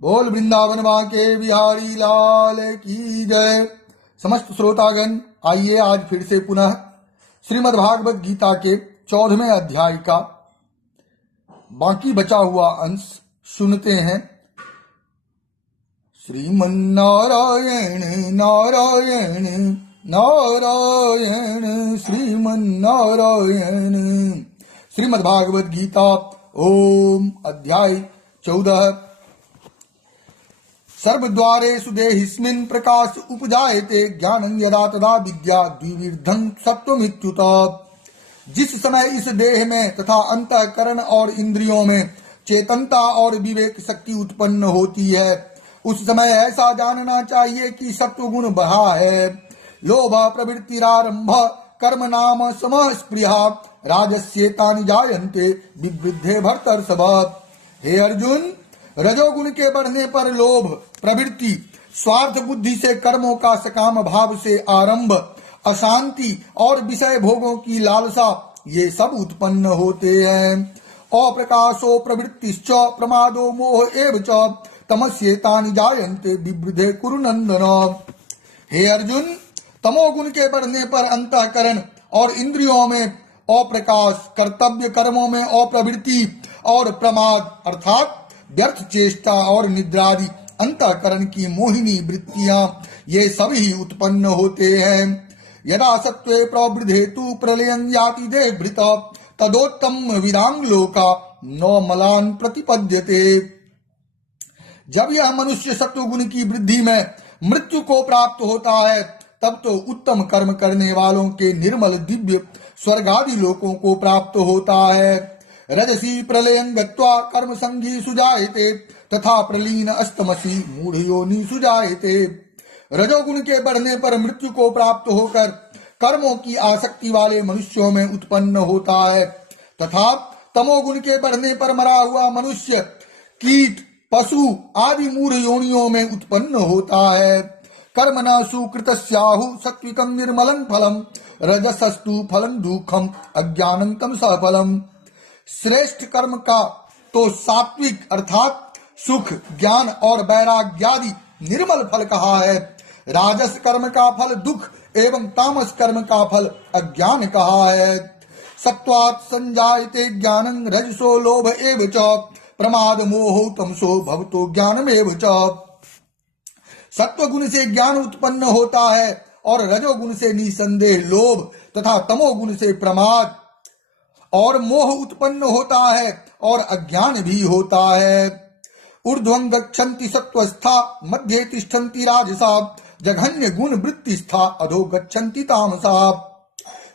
बोल वृंदावन के बिहारी लाल की जय। समस्त श्रोतागण, आइए आज फिर से पुनः श्रीमद् भागवत गीता के 14वें अध्याय का बाकी बचा हुआ अंश सुनते हैं। श्रीमन्नारायण नारायण नारायण श्रीमन्नारायण। श्रीमद् भागवत गीता ओम अध्याय 14। सर्वद्वारेषु देहिस्मिन् प्रकाश उपजायते ज्ञानं यदा तदा विद्या द्विविधं सत्वमित्युत। जिस समय इस देह में तथा अंतःकरण और इंद्रियों में चेतनता और विवेक शक्ति उत्पन्न होती है, उस समय ऐसा जानना चाहिए कि सत्वगुण बढ़ा है। लोभ प्रवृत्तिरारंभ कर्म नाम समः स्पृहा राजस्येतानि जायन्ते विवृद्धे भर्तर्षभ। हे अर्जुन, रजोगुण के बढ़ने पर लोभ प्रवृत्ति, स्वार्थ बुद्धि से कर्मों का सकाम भाव से आरंभ, अशांति और विषय भोगों की लालसा, ये सब उत्पन्न होते हैं। अप्रकाशो प्रवृत्तिश्च प्रमादो मोह एव च तमस्येतानि जायन्ते विवृद्धे कुरु नंदन। हे अर्जुन, तमोगुण के बढ़ने पर अंतःकरण और इंद्रियों में अप्रकाश, कर्तव्य कर्मों में अप्रवृत्ति और प्रमाद अर्थात व्यर्थ चेष्टा और निद्रादि अंतःकरण की मोहिनी वृत्तियां, ये सभी उत्पन्न होते हैं। यदा सत्वे प्रवृद्धेतु प्रलयं याति देहभृत तदोत्तम विदां लोका न मलान प्रतिपद्यते। जब यह मनुष्य सत्वगुण की वृद्धि में मृत्यु को प्राप्त होता है, तब तो उत्तम कर्म करने वालों के निर्मल दिव्य स्वर्गादि लोकों को प्राप्त होता है। रजसी प्रलयं गत्वा कर्म संगी सुजायते तथा प्रलीन अस्तमसी मूढ़ योनि सुजायते। रजोगुण के बढ़ने पर मृत्यु को प्राप्त होकर कर्मों की आसक्ति वाले मनुष्यों में उत्पन्न होता है तथा तमोगुण के बढ़ने पर मरा हुआ मनुष्य कीट, पशु आदि मूढ़ योनियों में उत्पन्न होता है। कर्मणा सुकृतस्याहु सत्विकं निर्मलं फलम रजसस्तु फलं दुःखम अज्ञानं तमसः फलम। श्रेष्ठ कर्म का तो सात्विक अर्थात सुख, ज्ञान और वैराग्यादि निर्मल फल कहा है। राजस कर्म का फल दुख एवं तामस कर्म का फल अज्ञान कहा है। सत्वात् संजायते ज्ञानं रजसो लोभ एव च प्रमाद मोहो तमसो भवतो ज्ञानमेव च। सत्व गुण से ज्ञान उत्पन्न होता है और रजोगुण से निसंदेह लोभ तथा तमोगुण से प्रमाद और मोह उत्पन्न होता है और अज्ञान भी होता है। ऊर्ध्वं गच्छन्ति सत्वस्था मध्ये तिष्ठन्ति राजसा जघन्य गुण वृत्तिस्था अधो गच्छन्ति तामसा।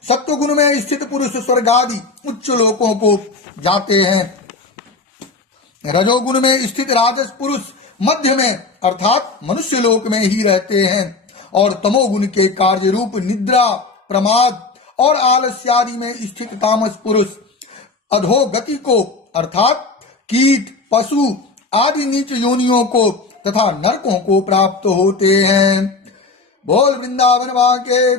सत्व गुण में स्थित पुरुष स्वर्ग आदि उच्च लोकों को जाते हैं। रजोगुण में स्थित राजस पुरुष मध्य में अर्थात मनुष्य लोक में ही रहते हैं और तमोगुण के कार्य रूप निद्रा, प्रमाद और आलस्यादि में स्थित तामस पुरुष अधोगति को अर्थात कीट, पशु आदि नीच योनियों को तथा नरकों को प्राप्त होते हैं। बोल वृंदावन के